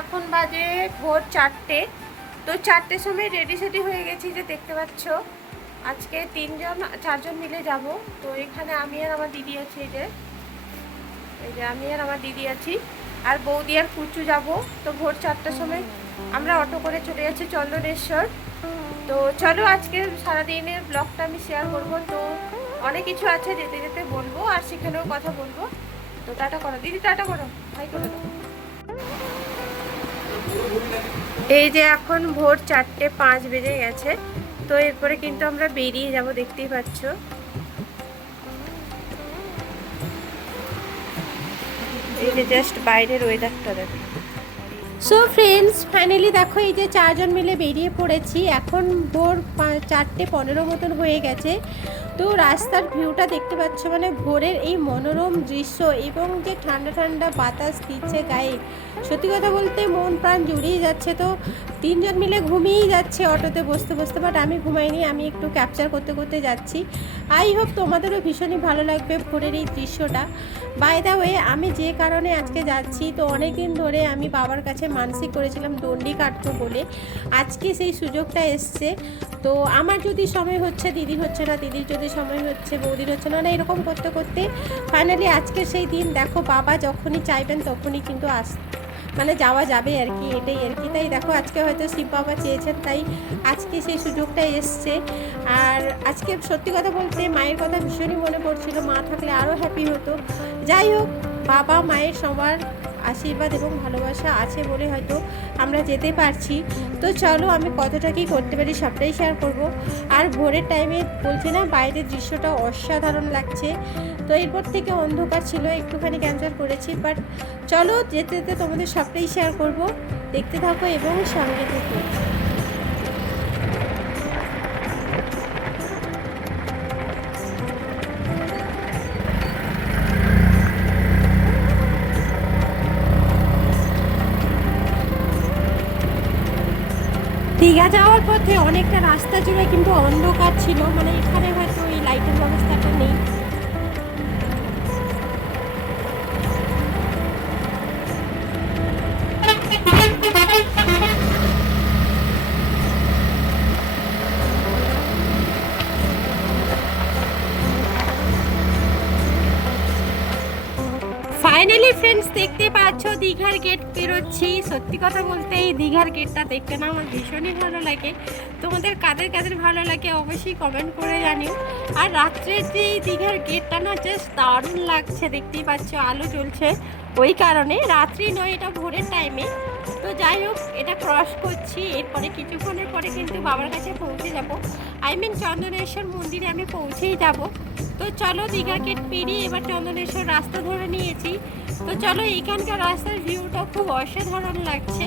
এখন বাজে ভোর চারটে। তো চারটের সময় রেডি সেডি হয়ে গেছি যে দেখতে পাচ্ছ, আজকে তিনজন, চারজন মিলে যাব। তো এখানে আমি আর আমার দিদি আছি এই যে। এই যে আমি আর আমার দিদি আছি। আর বৌদি আর কুচু যাব। তো ভোর চারটার সময় আমরা অটো করে চলে যাচ্ছি চন্দনেশ্বর। তো চলো আজকে সারাদিনের ব্লগটা আমি শেয়ার করব। তো অনেক কিছু আছে যেতে যেতে বলব আর সেখানেও কথা বলব। তো টাটা করো। দিদি, টাটা করো। হাই করে এই যে এখন ভোর চারটে পাঁচ বেজে গেছে, তো এরপরে কিন্তু আমরা বেরিয়ে যাব, দেখতেই পাচ্ছ। জাস্ট বাইরের সো ফ্রেন্ডস ফাইনালি দেখো, এই যে চারজন মিলে বেরিয়ে পড়েছি। এখন ভোর চারটে পনেরো মতন হয়ে গেছে। তো রাস্তার ভিউটা দেখতে পাচ্ছ মানে ভোরের এই মনোরম দৃশ্য এবং যে ঠান্ডা ঠান্ডা বাতাস দিচ্ছে গায়ে। সত্যি কথা বলতে মন প্রাণ জুড়িয়ে যাচ্ছে তো। তিনজন মিলে ঘুমিয়েই যাচ্ছে অটোতে বসতে বসতে বাট আমি ঘুমাইনি, আমি একটু ক্যাপচার করতে করতে যাচ্ছি। আই হোপ তোমাদেরও ভীষণই ভালো লাগবে ভোরের এই দৃশ্যটা। বাই দ্য ওয়ে আমি যে কারণে আজকে যাচ্ছি, তো অনেক দিন ধরে আমি বাবার কাছে মানসিক করেছিলাম দণ্ডি কাটবো বলে। আজকে সেই সুযোগটা এসছে। তো আমার যদি সময় হচ্ছে দিদির হচ্ছে না, দিদির যদি সময় হচ্ছে বৌদির হচ্ছে না এরকম করতে করতে ফাইনালি আজকে সেই দিন দেখো বাবা যখনই চাইবেন তখনই কিন্তু আস মানে যাওয়া যাবে আর কি, এটাই আর কি। তাই দেখো আজকে হয়তো শিব বাবা চেয়েছেন, তাই আজকে সেই সুযোগটা এসছে। আর আজকে সত্যি কথা বলতে মায়ের কথা ভীষণই মনে পড়ছিল, মা থাকলে আরও হ্যাপি হতো। যাই হোক, বাবা, মায়ের সবার আশীর্বাদ এবং ভালোবাসা আছে বলে হয়তো আমরা যেতে পারছি। তো চলো আমি কতটা কী করতে পারি সবটাই শেয়ার করব। আর ভোরের টাইমে বলছে না, বাইরের দৃশ্যটা অসাধারণ লাগছে। তো এরপর থেকে অন্ধকার ছিল, একটুখানি ক্যান্সার করেছি বাট চলো যেতে যেতে তোমাদের সবটাই শেয়ার করব। দেখতে থাকো এবং সঙ্গে থেকো। যাওয়ার পথে অনেকটা রাস্তা জুড়ে কিন্তু অন্ধকার ছিল। মানে এখানে হয়তো এই লাইটের ব্যবস্থাটা ফাইনালি ফ্রেন্ডস দেখতে পাচ্ছ, দীঘার গেট পেরোচ্ছি সত্যি কথা বলতে, এই দীঘার গেটটা দেখতে না আমার ভীষণই ভালো লাগে। তোমাদের কাদের কাদের ভালো লাগে অবশ্যই কমেন্ট করে জানিও। আর রাত্রে যে দীঘার গেটটা না জাস্ট দারুণ লাগছে, দেখতেই পাচ্ছ, আলো জ্বলছে। ওই কারণে রাত্রি নয়, এটা ভোরের টাইমে তো যাই হোক, এটা ক্রস করছি, এরপরে কিছুক্ষণের পরে কিন্তু বাবার কাছে পৌঁছে যাব। আই মিন চন্দনেশ্বর মন্দিরে আমি পৌঁছেই যাব। তো চলো দীঘা গেট পেরিয়ে এবার চন্দনেশ্বর রাস্তা ধরে নিয়েছি। তো চলো এখানকার রাস্তার ভিউটা খুব অসাধারণ লাগছে।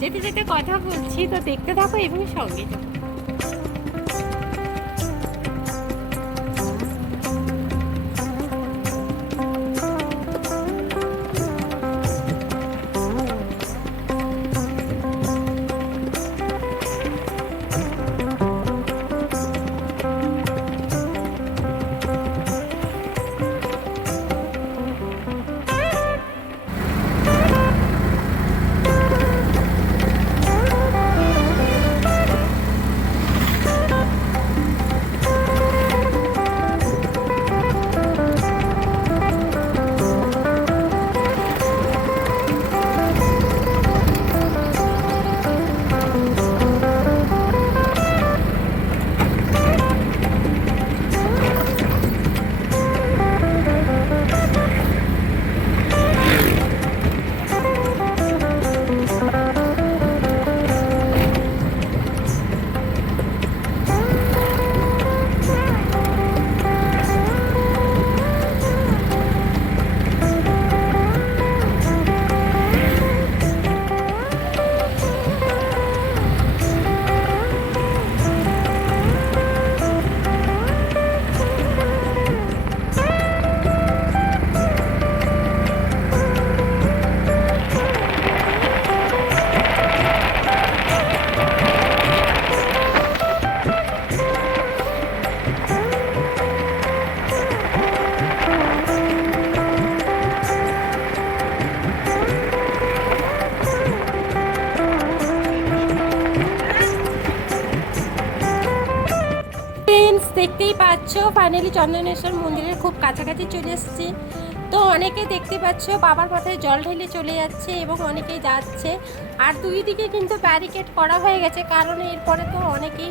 যেতে যেতে কথা বলছি, তো দেখতে থাকো এবং সঙ্গে থাকো। পাচ্ছ? ফাইনালি চন্দনেশ্বর মন্দিরের খুব কাছাকাছি চলে এসেছি। তো অনেকে দেখতে পাচ্ছ, বাবার মাথায় জল ঢেলে চলে যাচ্ছে এবং অনেকেই যাচ্ছে। আর দুই দিকে কিন্তু ব্যারিকেড করা হয়ে গেছে, কারণ এরপরে তো অনেকেই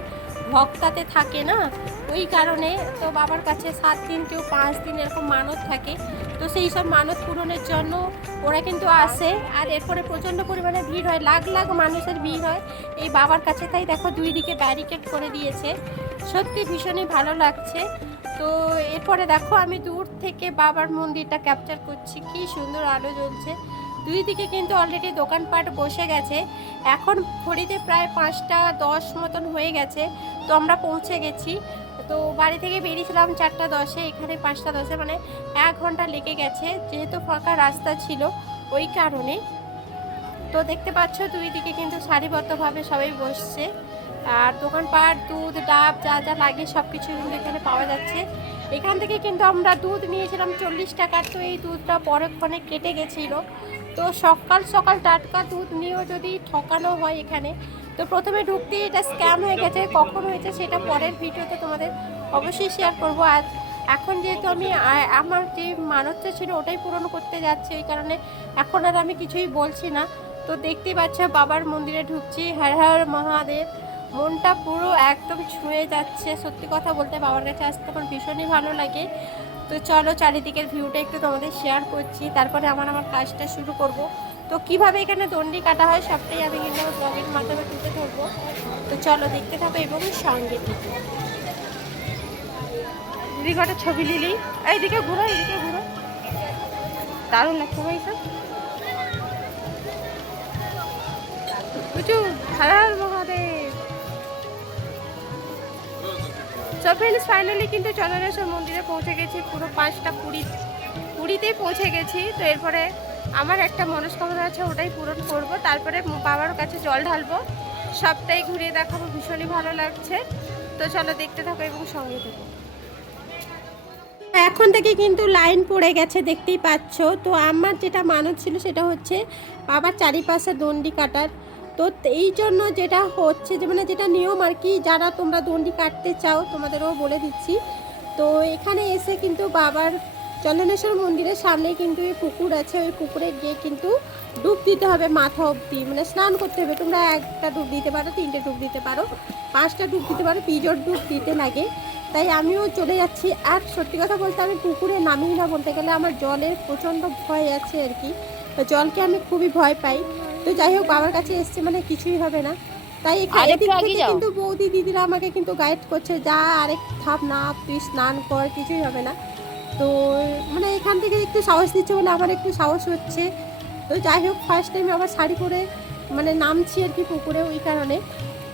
ভক্তাতে থাকে না। ওই কারণে তো বাবার কাছে সাত দিন কেউ পাঁচ দিন এরকম মানত থাকে। তো সেই সব মানত পূরণের জন্য। ওরা কিন্তু আসে। আর এরপরে প্রচণ্ড পরিমাণে ভিড় হয়, লাখ লাখ মানুষের ভিড় হয়। এই বাবার কাছে তাই দেখো দুই দিকে ব্যারিকেড করে দিয়েছে। সত্যি ভীষণই ভালো লাগছে। তো এরপরে দেখো আমি দূর থেকে বাবার মন্দিরটা ক্যাপচার করছি। কি সুন্দর আলো জ্বলছে। দুই দিকে কিন্তু অলরেডি দোকানপাট বসে গেছে। এখন ঘড়িতে প্রায় পাঁচটা দশ মতন হয়ে গেছে। তো আমরা পৌঁছে গেছি। তো বাড়ি থেকে বেরিয়েছিলাম চারটা দশে, এখানে পাঁচটা দশে মানে এক ঘণ্টা লেগে গেছে, যেহেতু ফাঁকা রাস্তা ছিল ওই কারণে। তো দেখতে পাচ্ছ দুই দিকে কিন্তু সারিবদ্ধভাবে সবাই বসছে। আর দোকানপাট, দুধ, ডাব, যা যা লাগে সব কিছু কিন্তু এখানে পাওয়া যাচ্ছে। এখান থেকে কিন্তু আমরা দুধ নিয়েছিলাম চল্লিশ টাকার তো এই দুধটা পরক্ষণে কেটে গেছিল। তো সকাল সকাল টাটকা দুধ নিয়েও যদি ঠকানো হয় এখানে তো প্রথমে ঢুকতে এটা স্ক্যাম হয়ে গেছে, কখন হয়েছে সেটা পরের ভিডিওতে তোমাদের অবশ্যই শেয়ার করব। আর এখন যেহেতু আমি আমার যে মানতটা ছিল ওটাই পূরণ করতে যাচ্ছি ওই কারণে এখন আর আমি কিছুই বলছি না। তো দেখতেই পাচ্ছ বাবার মন্দিরে ঢুকছি, হর হর মহাদেব, মনটা পুরো একদম ছুঁয়ে যাচ্ছে। সত্যি কথা বলতে বাবার কাছে আসতে আমার ভীষণই ভালো লাগে। তো চলো চারিদিকের ভিউটা একটু তোমাদের শেয়ার করছি, তারপরে আমার আমার কাজটা শুরু করব। তো কীভাবে এখানে দণ্ডি কাটা হয় সবটাই আমি কিন্তু ব্লগের মাধ্যমে তুলতে ধরবো। তো চলো দেখতে থাকো এবং সঙ্গে থেকে। দিদি কটা ছবি নিলি? এইদিকে ঘুরো এইদিকে ঘুরো। দারুণ লাগছে ভাই সব। বুঝু Har, Mahadev. So friends finally কিন্তু চন্দ্রেশ্বর মন্দিরে পৌঁছে গেছি, পুরো পাঁচটা কুড়ি কুড়িতেই পৌঁছে গেছি। তো এরপরে আমার একটা মনস্কামনা আছে, ওটাই পূরণ করব। তারপরে বাবার কাছে জল ঢালবো। সবটাই ঘুরিয়ে দেখাবো, ভীষণই ভালো লাগছে। তো চলো দেখতে থাকো এবং সঙ্গে থাকো। এখন থেকে কিন্তু লাইন পড়ে গেছে, দেখতেই পাচ্ছ। তো আমার যেটা মানত ছিল সেটা হচ্ছে, বাবার চারিপাশে দণ্ডি কাটার। তো এই জন্য যেটা হচ্ছে যে মানে যেটা নিয়ম আর কি, যারা তোমরা দণ্ডি কাটতে চাও, তোমাদেরও বলে দিচ্ছি। তো এখানে এসে কিন্তু বাবার চন্দনেশ্বর মন্দিরের সামনে কিন্তু এই পুকুর আছে। ওই পুকুরে গিয়ে কিন্তু ডুব দিতে হবে মাথা অবধি। মানে স্নান করতে হবে। তোমরা একটা ডুব দিতে পারো তিনটে ডুব দিতে পারো। পাঁচটা ডুব দিতে পারো পিজোর ডুব দিতে লাগে। তাই আমিও চলে যাচ্ছি। আর সত্যি কথা বলতে আমি পুকুরে নামিই না বলতে গেলে আমার জলের প্রচণ্ড ভয় আছে আর কি। জলকে আমি খুবই ভয় পাই। তো যাই হোক বাবার কাছে এসছে মানে কিছুই হবে না। তাই এখানে। কিন্তু বৌদি দিদিরা আমাকে কিন্তু গাইড করছে। যা আরেক থাপ না তুই স্নান কর কিছুই হবে না। তো মানে এখান থেকে একটু সাহস দিচ্ছে বলে আমার একটু সাহস হচ্ছে। তো যাই হোক ফার্স্ট টাইম আবার শাড়ি পরে মানে নামছি আর কি পুকুরে ওই কারণে।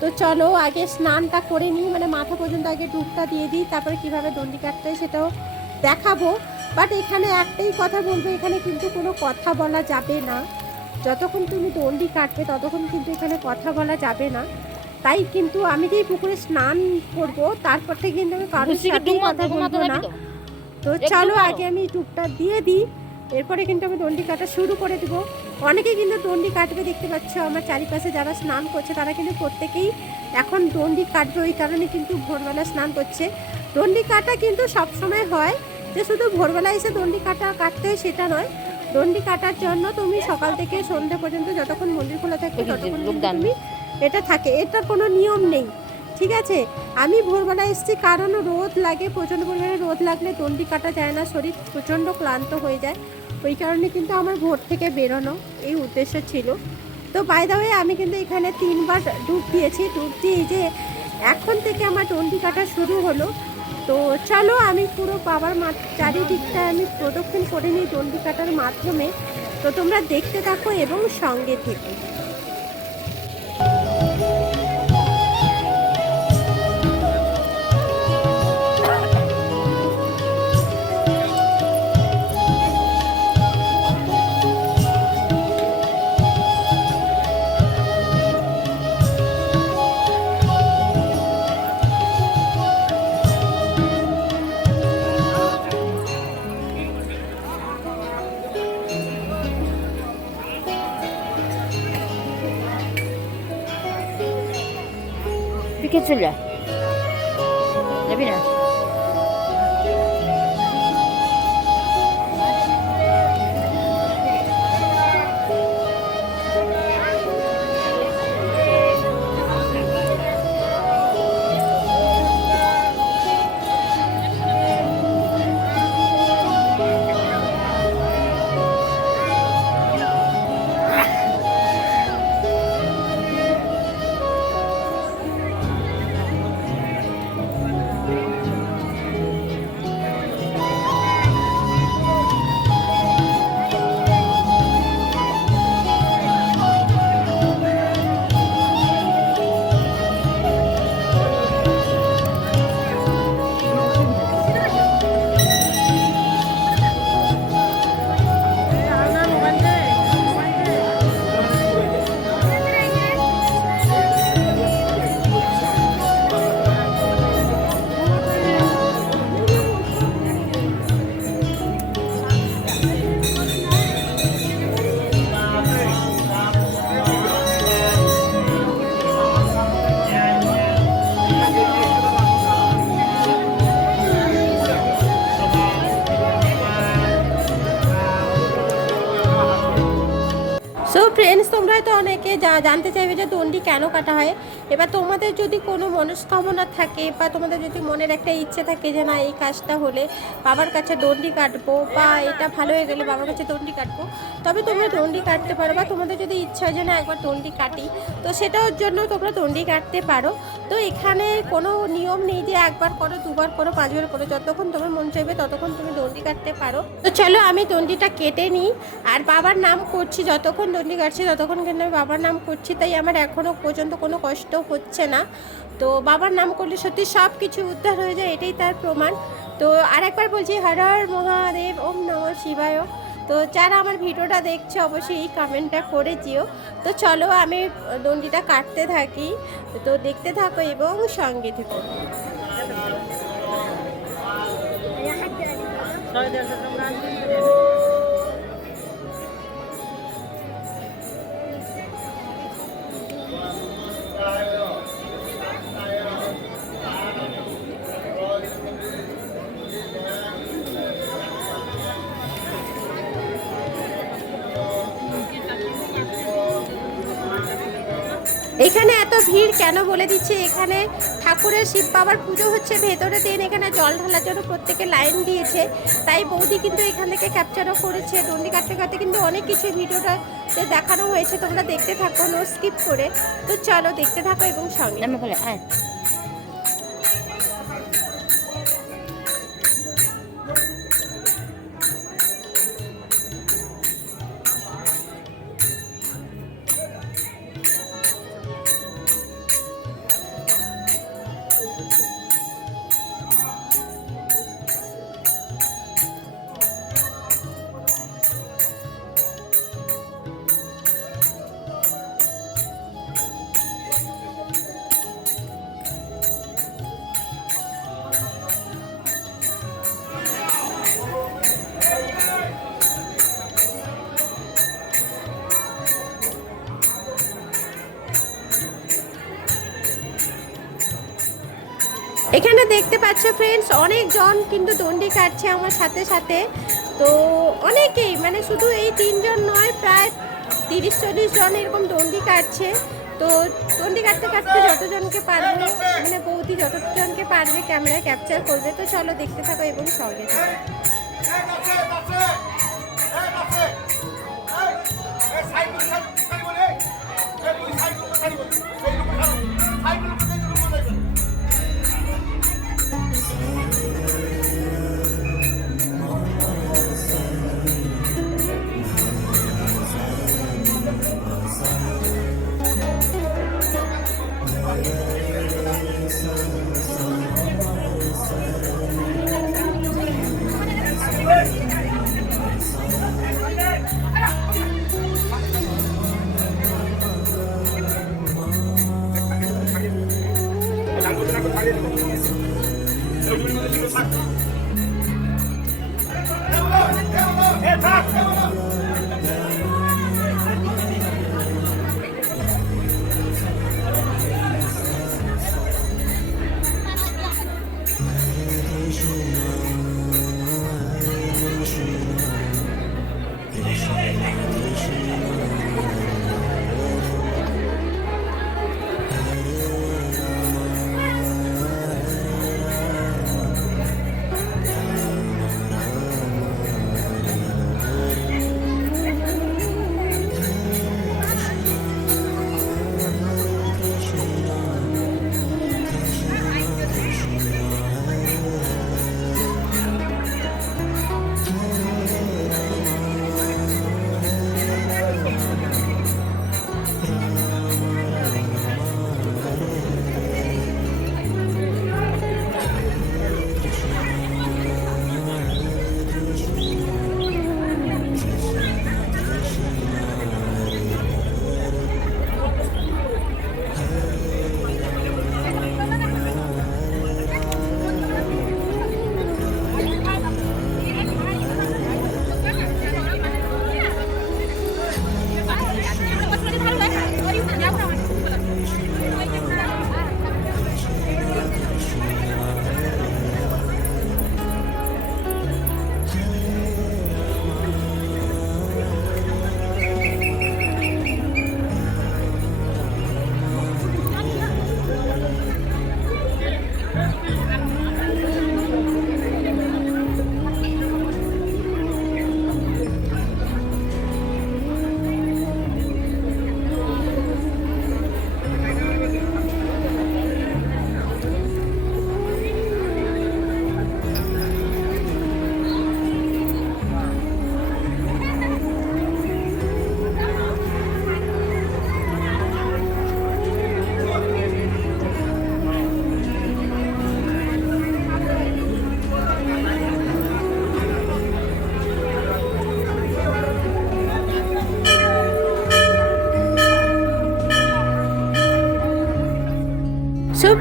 তো চলো আগে স্নানটা করে নিই মানে মাথা পর্যন্ত আগে ডুবটা দিয়ে দিই তারপরে কীভাবে দণ্ডি কাটতে সেটাও দেখাবো। বাট এখানে একটাই কথা বলব এখানে কিন্তু কোনো কথা বলা যাবে না। যতক্ষণ তুমি দণ্ডি কাটবে ততক্ষণ কিন্তু এখানে কথা বলা যাবে না। তাই কিন্তু আমি যেই পুকুরে স্নান করব তারপর থেকে কিন্তু আমি কারোর সাথে কথা বলব না। তো? চলো আগে আমি টুকটা দিয়ে দিই। এরপরে কিন্তু আমি দণ্ডি কাটা শুরু করে দেব। অনেকেই কিন্তু দণ্ডি কাটবে দেখতে পাচ্ছ আমার চারিপাশে যারা স্নান করছে তারা কিন্তু প্রত্যেকেই এখন দণ্ডি কাটবে। ওই কারণে কিন্তু ভোরবেলা স্নান করছে। দণ্ডি কাটা কিন্তু সব সময় হয়। যে শুধু ভোরবেলা এসে দণ্ডি কাটা কাটতে হয় সেটা নয়। দণ্ডি কাটার জন্য তুমি সকাল থেকে সন্ধ্যে পর্যন্ত যতক্ষণ মন্দির খোলা থাকবে ততক্ষণ তুমি এটা থাকে। এটার কোনো নিয়ম নেই। ঠিক আছে? আমি ভোরবেলা এসেছি কারণ রোদ লাগে, প্রচণ্ড পরিমাণে রোদ লাগলে দণ্ডি কাটা যায় না, শরীর প্রচণ্ড ক্লান্ত হয়ে যায়। ওই কারণে কিন্তু আমার ভোর থেকে বেরোনো এই উদ্দেশ্য ছিল। তো বাই দা ওয়ে আমি কিন্তু এখানে তিনবার ডুব দিয়েছি। ডুব দিয়ে যে এখন থেকে আমার দণ্ডি কাটা শুরু হলো। তো চলো আমি পুরো বাবার মা চারিদিকটা আমি প্রদক্ষিণ করে নিই দণ্ডি কাটার মাধ্যমে। তো তোমরা দেখতে থাকো এবং সঙ্গে থেকো। তুই কে চলে অনেকে যা- জানতে চাইবে যে দণ্ডি কেন কাটা হয় এবার তোমাদের যদি কোনো মনস্কামনা থাকে বা তোমাদের যদি মনের একটা ইচ্ছে থাকে যে না, এই কাজটা হলে বাবার কাছে দণ্ডি কাটবো বা এটা ভালো হয়ে গেলে বাবার কাছে দণ্ডি কাটবো, তবে তোমরা দণ্ডি কাটতে পারো বা তোমাদের যদি ইচ্ছা হয় যে না, একবার দণ্ডি কাটি, তো সেটার জন্য তোমরা দণ্ডি কাটতে পারো। তো এখানে কোনো নিয়ম নেই যে একবার করো, দুবার করো, পাঁচবার করো, যতক্ষণ তোমার মন চাইবে ততক্ষণ তুমি দণ্ডি কাটতে পারো। তো চলো আমি দণ্ডিটা কেটে নিই। আর বাবার নাম করছি, যতক্ষণ দণ্ডি কাটছি ততক্ষণ কিন্তু আমি বাবার নাম করছি, তাই আমার এখনও পর্যন্ত কোনো কষ্ট হচ্ছে না। তো বাবার নাম করলে সত্যি সব কিছু উদ্ধার হয়ে যায়, এটাই তার প্রমাণ। তো আরেকবার বলছি, হর হর মহাদেব, ওম নম শিবায়। তো যারা আমার ভিডিওটা দেখছে, অবশ্যই এই কমেন্টটা করে তো চলো আমি দণ্ডিটা কাটতে থাকি। তো দেখতে থাকো এবং সঙ্গে থেকো। ভিড় কেন বলে দিচ্ছে? এখানে ঠাকুরের শিব বাবার পুজো হচ্ছে, ভেতরে দিন এখানে জল ঢালার জন্য প্রত্যেকে লাইন দিয়েছে। তাই বৌদি কিন্তু এখান থেকে ক্যাপচারও করেছে। ডন্ডি কাটতে কাটতে কিন্তু অনেক কিছু ভিডিওটাতে দেখানো হয়েছে। তোমরা দেখতে থাকো নো স্কিপ করে। তো চলো দেখতে থাকো এবং সঙ্গে দেখছ ফ্রেন্ডস অনেকজন কিন্তু দণ্ডি কাটছে আমার সাথে সাথে তো অনেকেই মানে শুধু এই তিনজন নয় প্রায় তিরিশ চল্লিশ জন এরকম দণ্ডি কাটছে তো দণ্ডি কাটতে কাটতে যতজনকে পারবে মানে বৌদি যতজনকে পারবে ক্যামেরায় ক্যাপচার করবে তো চলো দেখতে থাকো এবং সঙ্গে থাকো সাইকেল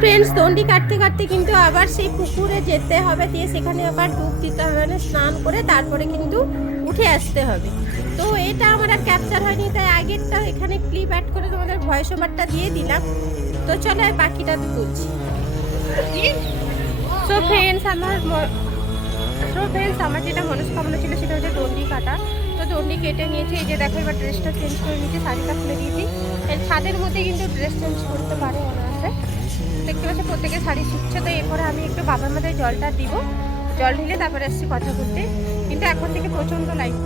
ফ্রেন্ডস দণ্ডি কাটতে কাটতে কিন্তু আবার সেই পুকুরে যেতে হবে, দিয়ে সেখানে আবার ডুব দিতে হবে মানে স্নান করে তারপরে কিন্তু উঠে আসতে হবে। তো এটা আমার আর ক্যাপচার হয়নি, তাই আগেরটা এখানে ক্লিপ অ্যাড করে তোমাদের ভয়েস ওভারটা দিয়ে দিলাম। তো চলো আর বাকিটা তো বলছি সো ফ্রেন্ডস আমার সো ফ্রেন্ডস আমার যেটা মনস্কামনা ছিল সেটা হচ্ছে দণ্ডি কাটা। তো দণ্ডি কেটে নিয়েছি, এই যে দেখো এবার ড্রেসটা চেঞ্জ করে নিয়েছি, শাড়িটা খুলে দিয়েছি। ছাদের মধ্যে কিন্তু ড্রেস চেঞ্জ করতে পারে অনায়াসে। দেখতে পাচ্ছি, প্রত্যেকে শাড়ি শিখছে তো এরপরে আমি একটু বাবার মধ্যে জলটা দিব। জল ঢেলে তারপরে আসছি কথা বলতে। কিন্তু এখন থেকে প্রচণ্ড light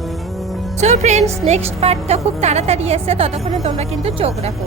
so friends next part পার্টটা খুব তাড়াতাড়ি আসছে ততক্ষণে তোমরা কিন্তু চোখ রাখো।